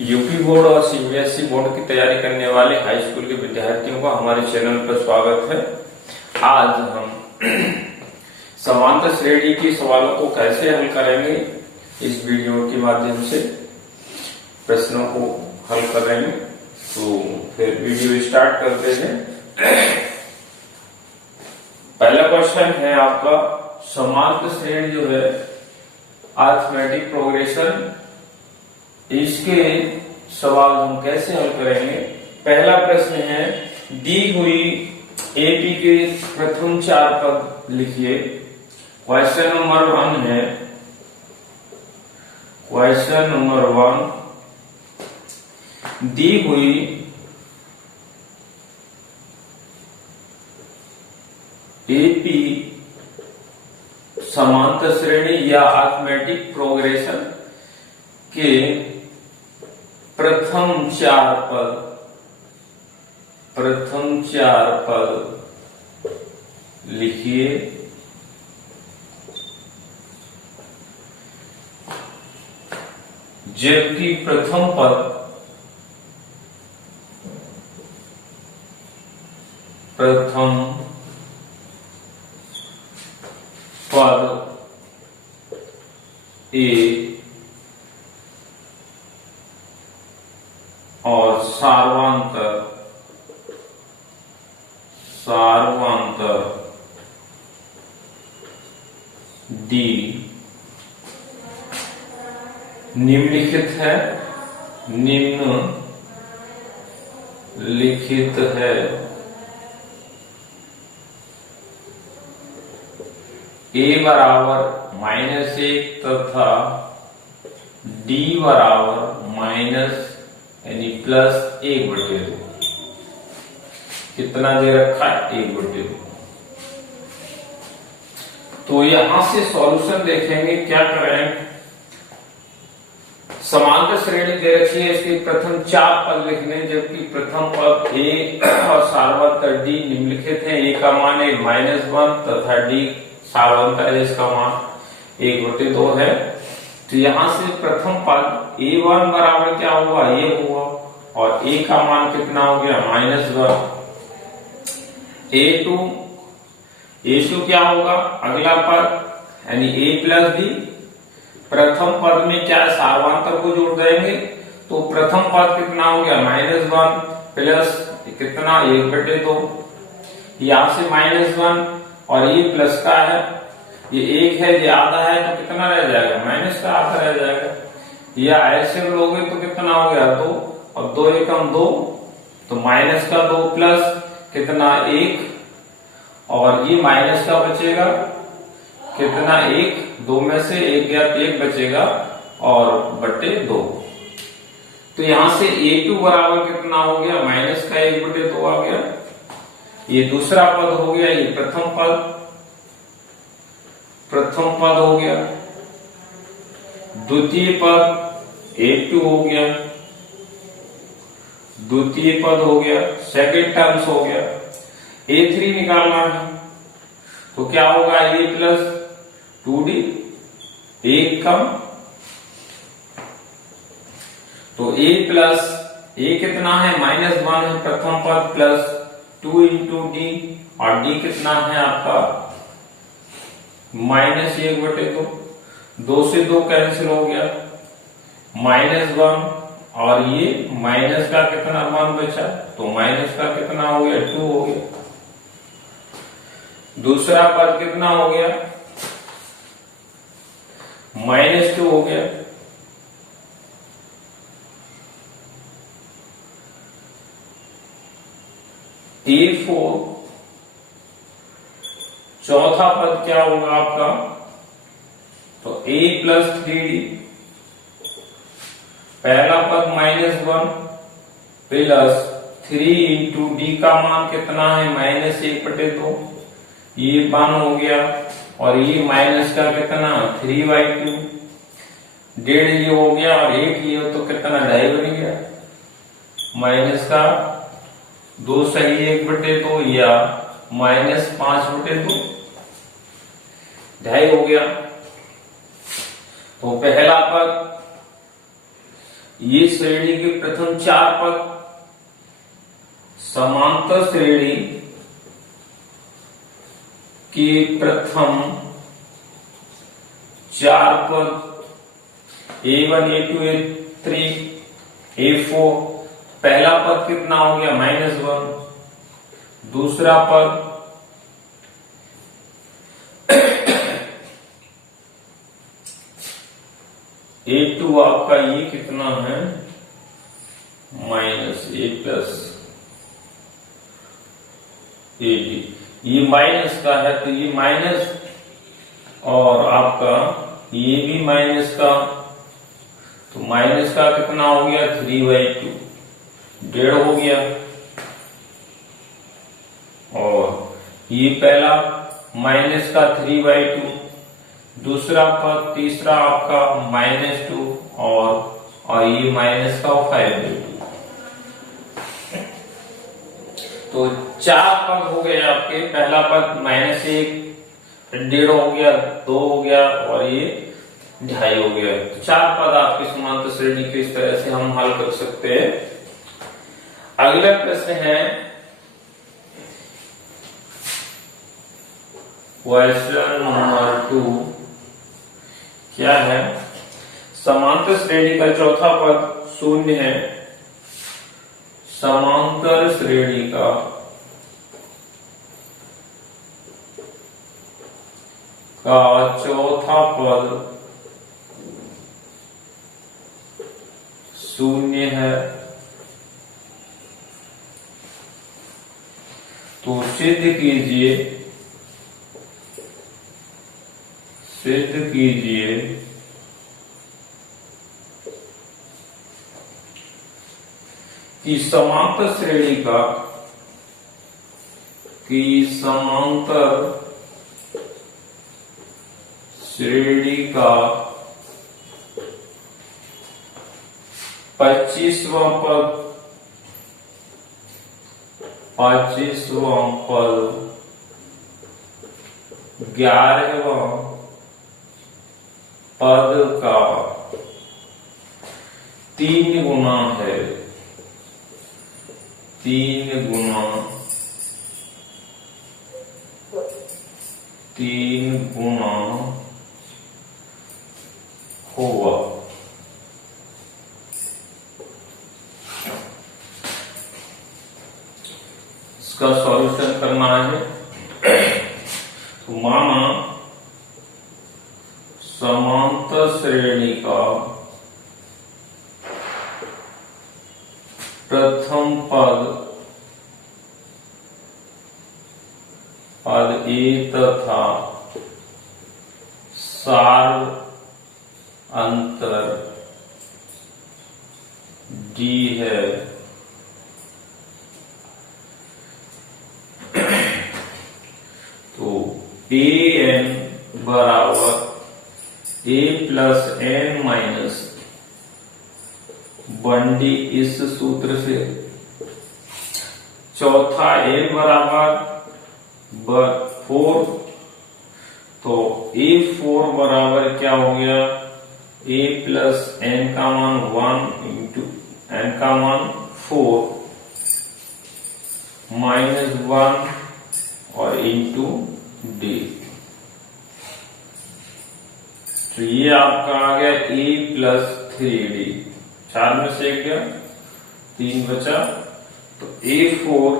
UP board और CBSE board की तैयारी करने वाले हाई स्कूल के विद्यार्थियों का हमारे चैनल पर स्वागत है। आज हम समांतर श्रेणी के सवालों को कैसे हल करेंगे, इस वीडियो के माध्यम से प्रश्नों को हल करेंगे। तो फिर वीडियो स्टार्ट करते हैं। पहला क्वेश्चन है आपका, समांतर श्रेणी जो है अरिथमेटिक प्रोग्रेशन, इसके सवाल हम कैसे हल करेंगे। पहला प्रश्न है, दी हुई एपी के प्रथम 4 पद लिखिए। क्वेश्चन नंबर 1 है, क्वेश्चन नंबर 1, दी हुई एपी समांतर श्रेणी या अरिथमेटिक प्रोग्रेशन के प्रथम 4 पद लिखिए। जबकि प्रथम पद ए और सार्वंतर डी निम्नलिखित है। ए बराबर -1 तथा डी बराबर माइनस यानी +1/2। कितना दे रखा है? 1/2। तो यहां से सॉल्यूशन देखेंगे, क्या करें। समांतर श्रेणी दे रखी है, इसके प्रथम 4 पद लिखने, जबकि प्रथम पद ए और सार्वंतर डी निम्नलिखित है। ए का मान है -1 तथा डी सार्वंतर है, इसका मान 1/2 है। तो यहां से प्रथम पद A1 बराबर क्या हुआ? ये हुआ, और A का मान कितना हो गया? -1। A2 क्या होगा? अगला पद यानी A प्लस B। प्रथम पद में क्या सार्वंतर को जोड़ देंगे, तो प्रथम पद कितना हो गया? -1 प्लस कितना? 1/2। यहां से -1 और ये प्लस का है, ये 1 है, ये आधा है, तो कितना रह जाएगा? माइनस का आधा रह जाएगा। या ऐसे लोगे तो कितना हो गया? 2, और 2 एकम 2, तो माइनस का 2 प्लस कितना? 1, और ये माइनस का बचेगा कितना? 1, 2 में से 1 गया तो 1 बचेगा, और बटे 2। तो यहां से A2 बराबर कितना हो गया? माइनस का 1/2 आ गया। ये दूसरा पद हो गया, ये प्रथम पद हो गया। द्वितीय पद A2 हो गया, द्वितीय पद हो गया, सेकंड टर्म्स हो गया। A3 निकालना है, तो क्या होगा? A प्लस 2D, 1 कम, तो A प्लस A कितना है? -1 है प्रथम पद, प्लस 2 इंटू D, और D कितना है आपका? -1/2। 2 से 2 कैंसिल हो गया, -1, और ये माइनस का कितना मान बचा? तो माइनस का कितना हो गया? 2 हो गया। दूसरा पद कितना हो गया? -2 हो गया। A4 चौथा पद क्या होगा आपका? तो A प्लस 3D, पहला पद -1 प्लस 3 इंटू डी का मान कितना है? -1/2। ये 1 हो गया, और ये माइनस का कितना? 3/2। 1.5 ये हो गया, और 1 ये हो, तो कितना? 2.5 बन गया। माइनस का 2 सही 1/2 या -5/2। ढाई हो गया। तो पहला पद, ये श्रेणी के प्रथम चार पद, समांतर श्रेणी के प्रथम चार पद, A1 A2 A3 A4, पहला पद कितना हो गया -1, दूसरा पद A2 आपका ये कितना है -A प्लस AD, ये माइनस का है तो ये माइनस, और आपका ये भी माइनस का, तो माइनस का कितना हो गया 3/2, 1.5 हो गया। और ये पहला माइनस का 3/2, दूसरा पद तीसरा आपका -2, और ये माइनस का 5/2। तो चार पद हो गए आपके, पहला पद -1, 1.5 हो गया, 2 हो गया, और ये 2.5 हो गया। तो चार पद आपके समांतर श्रेणी के इस तरह से हम हल कर सकते हैं। अगला प्रश्न है क्वेश्चन नंबर 2, क्या है, समांतर श्रेणी का चौथा पद 0 है, समांतर श्रेणी का चौथा पद 0 है, तो सिद्ध कीजिए कि समांतर श्रेणी का श्रेणी का 25वां पद 11वां पद का 3 गुना है, 3 गुना होगा। इसका सॉल्यूशन करना है। तो माना समांतर श्रेणी का प्रथम पद A तथा सार अंतर D है, तो AN बराबर A plus N minus 1D इस सूत्र से, चौथा N बराबर 4, तो A4 बराबर क्या हो गया, A प्लस N का मान 1 इंटू N का मान 4 -1 और इंटू D। तो ये आपका आ गया A प्लस 3D, 4 में से गया 3 बचा, तो A4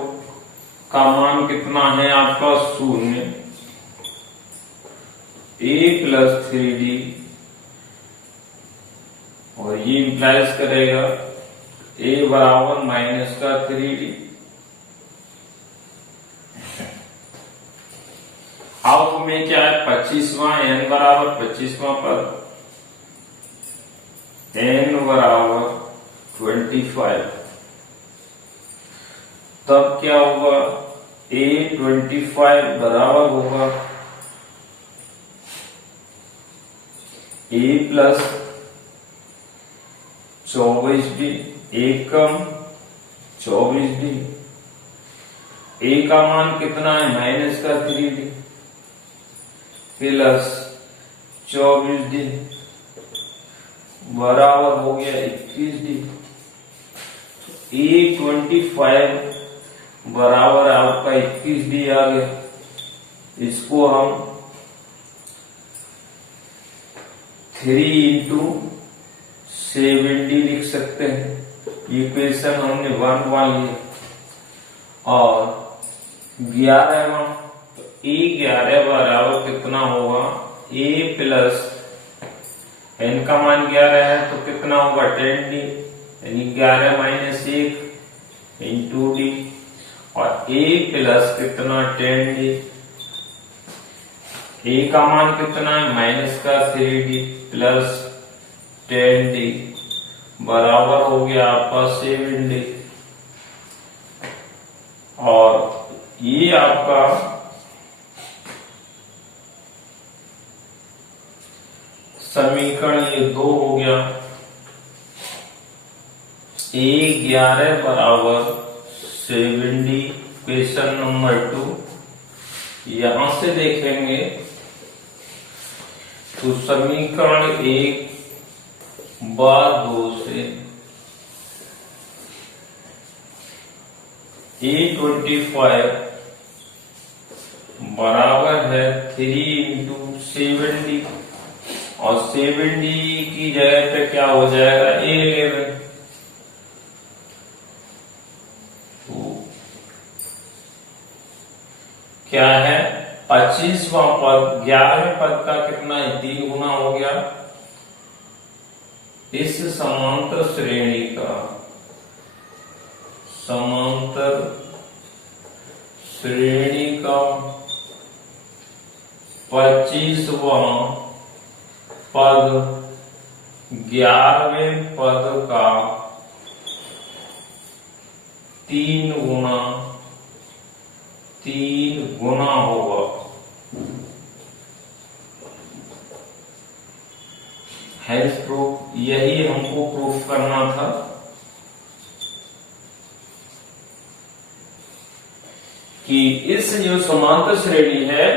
का मान कितना है आपका 0, A प्लस 3D, और ये इंप्लाइज करेगा A बराबर माइनस का 3D। अब में क्या है 25वां, N बराबर 25वां पद, N बराबर 25, तब क्या होगा A25 बराबर होगा A प्लस 24D, एक कम 24D, A का मान कितना है माइनस का 3D, प्लस 24D बराबर हो गया 21D। A25 बराबर आपका 21D आ गया। इसको हम 3 इंटू 7D लिख सकते हैं। इक्वेशन हमने 1 ली और 11 तो A11 बराबर कितना होगा, A प्लस n का मान 11 है तो कितना होगा 10D, यानी 11 माइनस 1 इंटू D, और A प्लस कितना 10D, A का मान कितना है माइनस का 3D प्लस 10D बराबर हो गया आपका 7D। और ये आपका समीकरण ये 2 हो गया। A11 बराबर 7D क्वेश्चन नंबर 2। यहां से देखेंगे तो समीकरण 1 बार 2 से A25 बराबर है 3 इंटू 7D, और 7D की जगह पे क्या हो जाएगा A11। तो क्या है 25वां पद 11वें पद का कितना है 3 गुना हो गया। इस समांतर श्रेणी का समांतर श्रेणी का 25वां पद 11वें पद का 3 गुना होगा। हेल्थ प्रूफ, यही हमको प्रूफ करना था कि इस जो समांतर श्रेणी है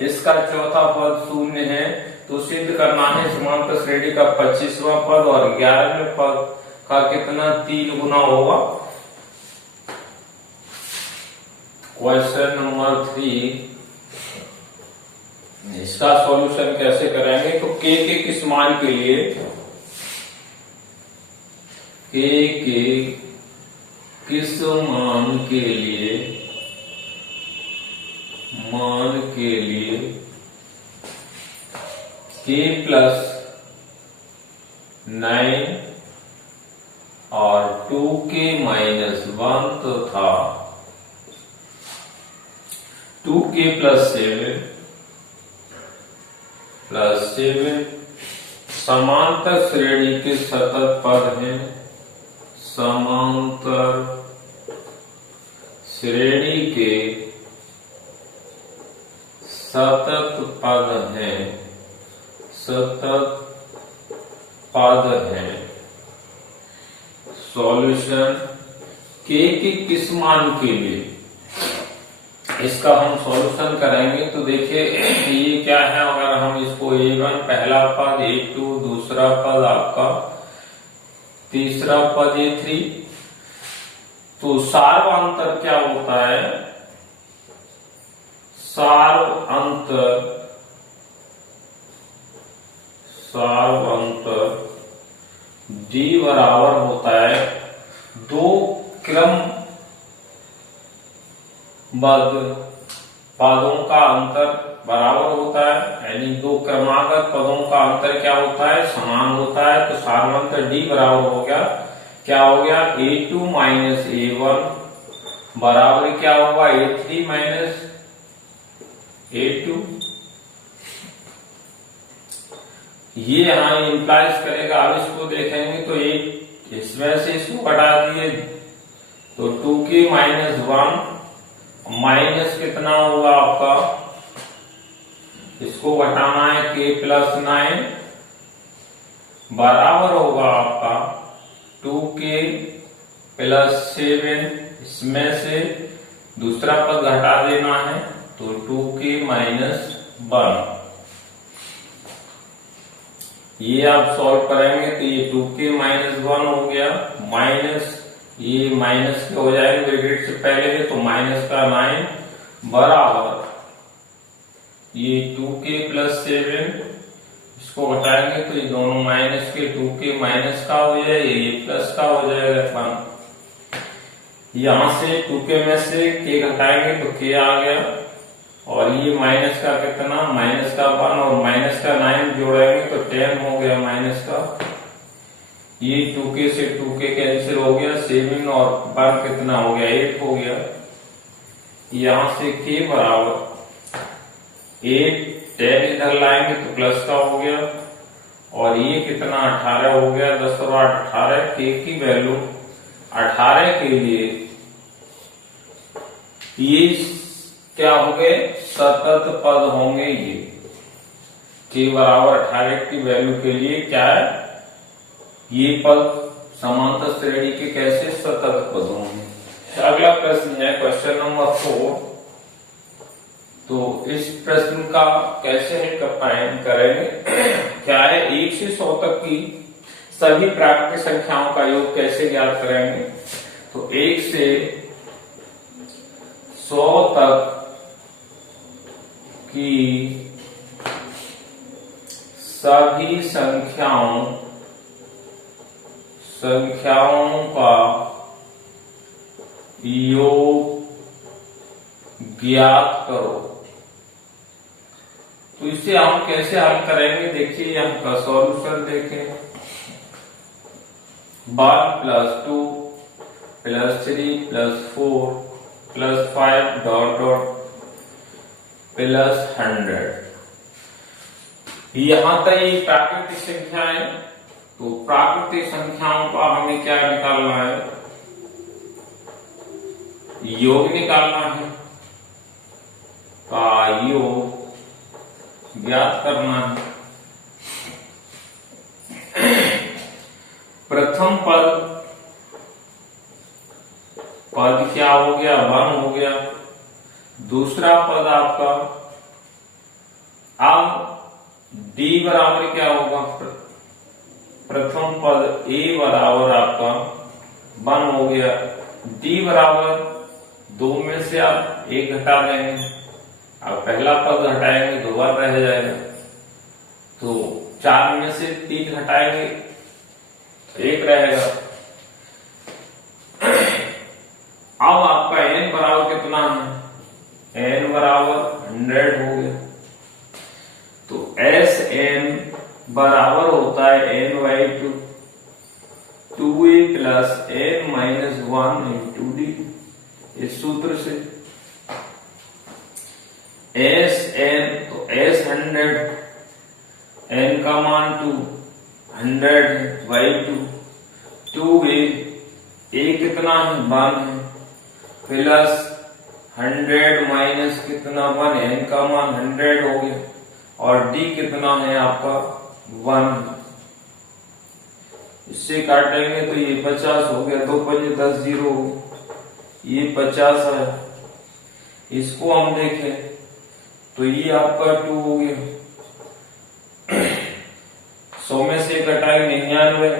इसका चौथा पद 0 है, तो सिद्ध करना है समांतर श्रेणी का 25वां पद और 11वें पद का कितना 3 गुना होगा। क्वेश्चन नंबर 3, इसका सॉल्यूशन कैसे करेंगे, तो k के किस मान के लिए, k के किस मान के लिए k प्लस 9 और 2k माइनस 1 तो था 2k प्लस 7 समांतर श्रेणी के सतत पद हैं। समांतर श्रेणी के सतत पद हैं। सॉल्यूशन k के किस मान के लिए, इसका हम सॉल्यूशन करेंगे। तो देखिए ये क्या है, अगर हम इसको A1 पहला पद, A2 दूसरा पद आपका, तीसरा पद A3, तो सार्वअंतर क्या होता है, सार्वअंतर D बराबर होता है 2 क्रमबद्ध पदों का अंतर बराबर होता है, यानी 2 क्रमागत पदों का अंतर क्या होता है, समान होता है। तो सार्वअंतर D बराबर हो गया, क्या हो गया A2 माइनस A1 बराबर क्या होगा A3 माइनस A2। ये यहां इंप्लाइज करेगा। अब इसको देखेंगे तो एक इसमें से इसको हटा दिए तो 2k माइनस 1 माइनस कितना होगा आपका, इसको घटाना है k प्लस 9 बराबर होगा आपका 2k प्लस 7, इसमें से दूसरा पद घटा देना है तो 2k माइनस 1। ये आप सॉल्व करेंगे तो ये 2k माइनस 1 हो गया, माइनस ये माइनस के हो जाएंगे ब्रैकेट से पहले के, तो माइनस का 9 बराबर ये 2k प्लस 7, इसको घटाएंगे तो ये दोनों माइनस के 2k माइनस का हो जाएगा, ये प्लस का हो जाएगा 1। यहां से 2k में से k घटाएंगे तो k आ गया, और ये माइनस का कितना, माइनस का 1 और माइनस का 9 जोड़ेंगे तो 10 हो गया माइनस का। ये 2k से 2k कैंसिल हो गया, 7 और 1 कितना हो गया, 8 हो गया। यहां से k बराबर 8, 10 इधर लाएंगे तो प्लस का हो गया, और ये कितना 18 हो गया, 10 और 8 18, k की वैल्यू 18 के लिए ये क्या हो गए, सतत पद होंगे। ये k बराबर 18 की वैल्यू के लिए क्या है, ये पद समांतर श्रेणी के कैसे सतत पद होंगे। अगला प्रश्न है क्वेश्चन नंबर 4। तो इस प्रश्न का कैसे हल करेंगे, क्या है 1 से 100 तक की सभी प्राकृतिक संख्याओं का योग कैसे ज्ञात करेंगे। तो 1 से 100 तक की सभी संख्याओं का योग ज्ञात करो। तो इसे हम कैसे हल करेंगे, देखिए यहाँ का सॉल्यूशन देखें। 1 plus 2 plus 3 plus 4 plus 5 dot dot plus 100। यहां तक ये प्राकृतिक संख्या है, तो प्राकृतिक संख्याओं का हमें क्या निकालना है, योग निकालना है, का योग ज्ञात करना है। प्रथम पद क्या हो गया, 1 हो गया। दूसरा पद आपका, अब d बराबर क्या होगा, प्रथम पद a बराबर आपका 1 हो गया, d बराबर 2 में से आप 1 घटा देंगे, अब पहला पद हटाएंगे तो 1 रह जाएगा, तो 4 में से 3 हटाएंगे तो 1 रहेगा। अब आपका n बराबर कितना है, n बराबर 100 हो गया। तो Sn बराबर होता है n/2, 2a plus n minus 1 into d। इस सूत्र से Sn, तो S 100, n का मान 2, 100/2, 2a कितना है 1 है, प्लस 100 माइनस कितना 1, n का मान 100 हो गया, और d कितना है आपका 1। इससे काटेंगे तो ये 50 हो गया, 2 5 10 0 हो गया, ये 50 है। इसको हम देखें तो ये आपका 2 हो गया, 100 में से घटाएंगे 99,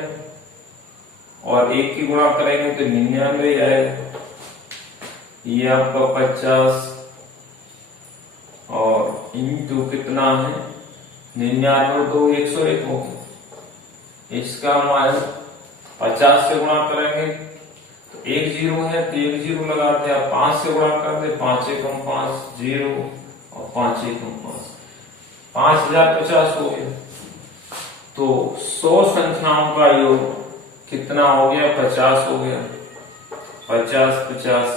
और 1 की गुणा करेंगे तो 99 आएगा। ये आपका 50 और इंटू कितना है 99, तो 101 हो गया। इसका मान 50 से गुणा करेंगे तो 1 0 है, तो 1 0 लगाते हैं, 5 से गुणा कर दे, 5 एकम 5 0 और 5 एकम 5, 5050 हो गया। तो 100 संख्याओं का योग कितना हो गया, 50 हो गया, 50 50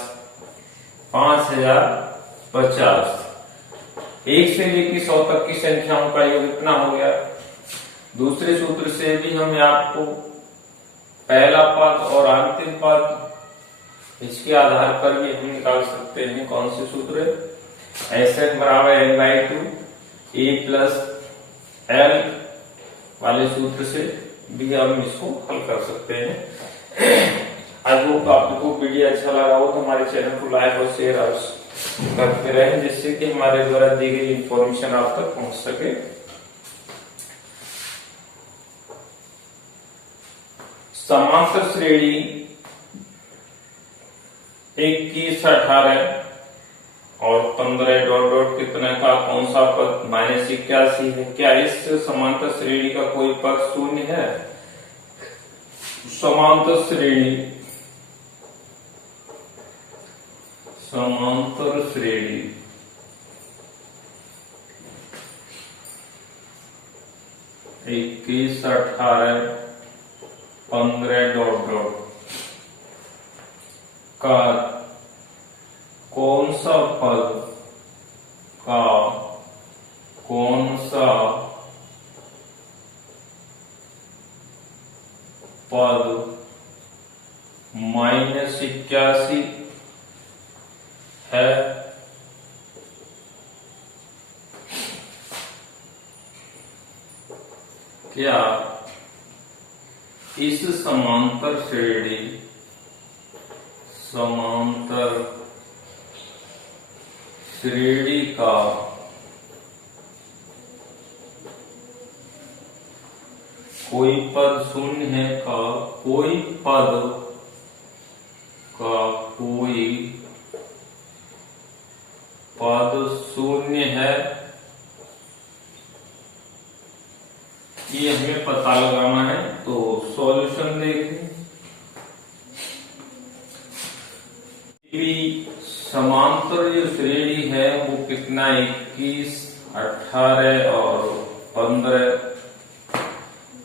5050। 1 से लेकर 100 तक की संख्याओं का योग इतना हो गया। दूसरे सूत्र से भी हम आपको पहला पद और अंतिम पद इसके आधार पर भी हम निकाल सकते हैं। कौन से सूत्र, Sn बराबर n/2 a प्लस l वाले सूत्र से भी हम इसको हल कर सकते हैं। आई होप आपको वीडियो अच्छा लगा हो तो हमारे चैनल को लाइक और शेयर करते रहें, जिससे कि हमारे द्वारा दी गई इंफॉर्मेशन आप तक पहुंच सके। समांतर श्रेणी 21, 18 और 15 डॉट डॉट कितने का कौन सा पद -81 है? क्या इस समांतर श्रेणी का कोई पद शून्य है? समांतर श्रेणी 21, 18, 15 डॉट डॉट का कौन सा पद -81 है? क्या इस समांतर श्रेणी का कोई पद शून्य है? कोई पद शून्य है? ये हमें पता लगाना है। तो सॉल्यूशन देखें। समांतर जो श्रेणी है वो कितना 21, 18 और 15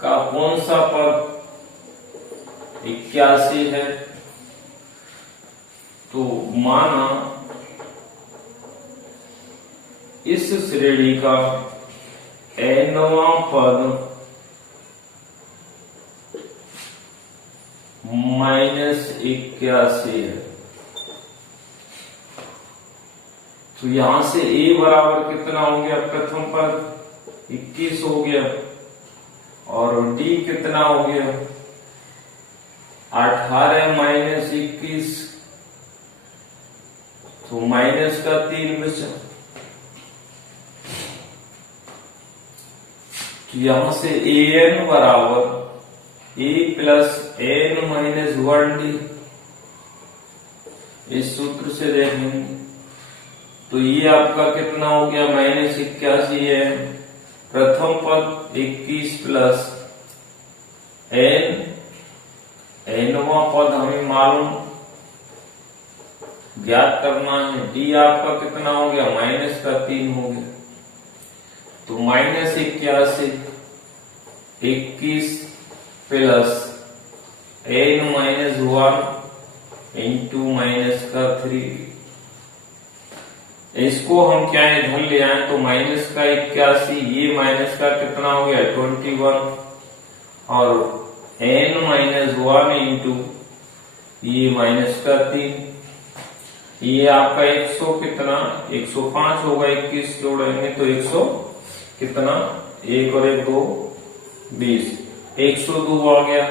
का कौन सा पद 81 है? तो माना इस श्रेणी का nवां पद -81 है। तो यहां से a बराबर कितना हो गया? प्रथम पद 21 हो गया और d कितना हो गया? 18 - 21, तो माइनस का 3 बचा। तो यहां से an बराबर a plus n minus 1d, इस सूत्र से देखेंगे तो ये आपका कितना हो गया? -81 है। प्रथम पद 21 प्लस nवां पद हमें मालूम ज्ञात करना है। d आपका कितना हो गया? माइनस का 3 हो गया। तो -81, 21 plus n minus 1 into minus का 3। इसको हम क्या इधर ले आए तो माइनस का 81, ये माइनस का कितना हो गया? 21 और n माइनस 1 इंटू ये माइनस का 3, ये आपका 100 कितना 105 होगा। 21 जोड़ेंगे तो 100 कितना 1 और 1 2 20, 102 आ गया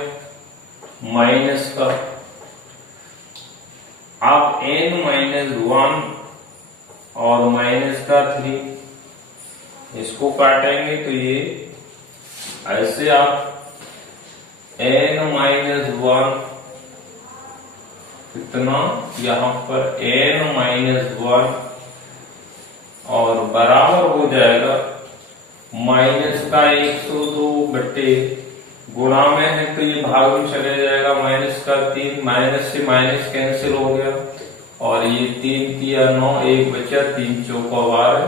माइनस का। आप n माइनस 1 और माइनस का 3 इसको काटेंगे तो ये ऐसे आप n माइनस 1 कितना यहां पर n माइनस 1 और बराबर हो जाएगा माइनस का 102 बटे गुणा में है तो ये भाग में चले जाएगा माइनस का 3, माइनस से माइनस कैंसिल हो गया और ये 3 किया 9, 1 बचा, 3 चौका 12।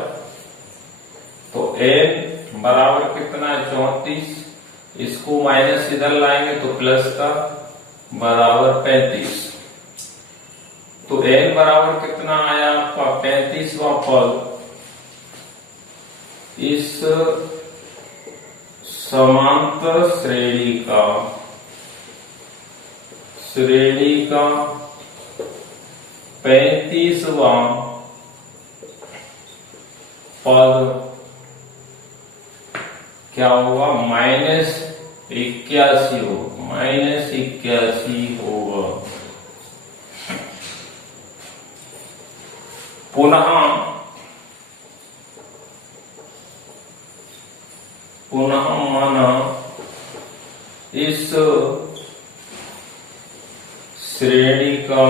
तो n बराबर कितना है 34, इसको माइनस इधर लाएंगे तो प्लस का बराबर 35। तो n बराबर कितना आया आपका 35वां पद इस समांतर श्रेणी का 35वां पद क्या होगा? -81 होगा, -81 होगा। पुनः माना इस श्रेणी का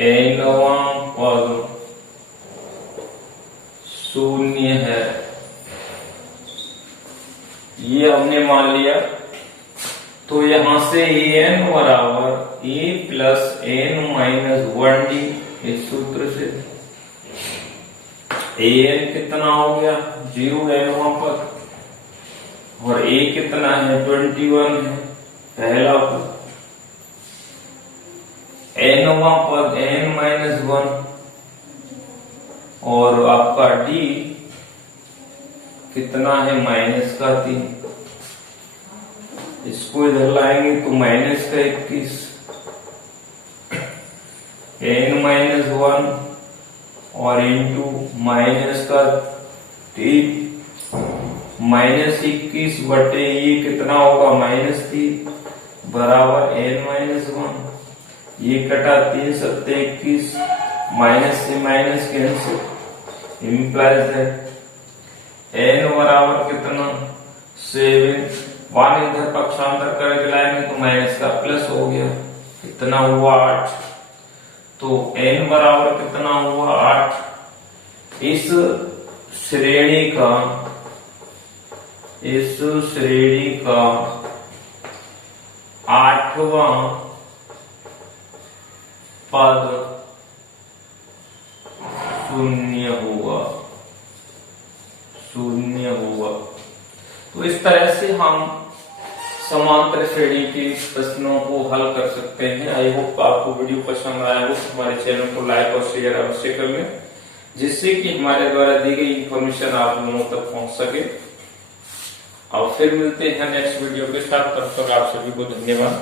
nवां पद शून्य है। ये हमने मान लिया। तो यहां से an बराबर a plus n minus 1d इस सूत्र से an कितना हो गया 0 nवां पद और a कितना है 21 है पहला पद। nवां पद n माइनस 1 और आपका d कितना है माइनस का 3। इसको इधर लाएंगे तो माइनस का 21 n माइनस 1 और इंटू माइनस का 3 माइनस 21 बटे ये कितना होगा माइनस 3 बराबर n माइनस 1। ये कटा 3 सत्ते 21 माइनस से minus cancel implies that n बराबर कितना 7 1 इधर पक्षांतर करके लाएंगे तो माइनस का प्लस हो गया कितना हुआ 8। तो n बराबर कितना हुआ 8। इस श्रेणी का 8वां पद शून्य होगा। तो इस तरह से हम समांतर श्रेणी के प्रश्नों को हल कर सकते हैं। आई होप आपको वीडियो पसंद आया हो। हमारे चैनल को लाइक और शेयर अवश्य कर लें जिससे कि हमारे द्वारा दी गई इंफॉर्मेशन आप लोगों तक पहुंच सके। अब फिर मिलते हैं नेक्स्ट वीडियो के साथ। तब तक आप सभी को धन्यवाद।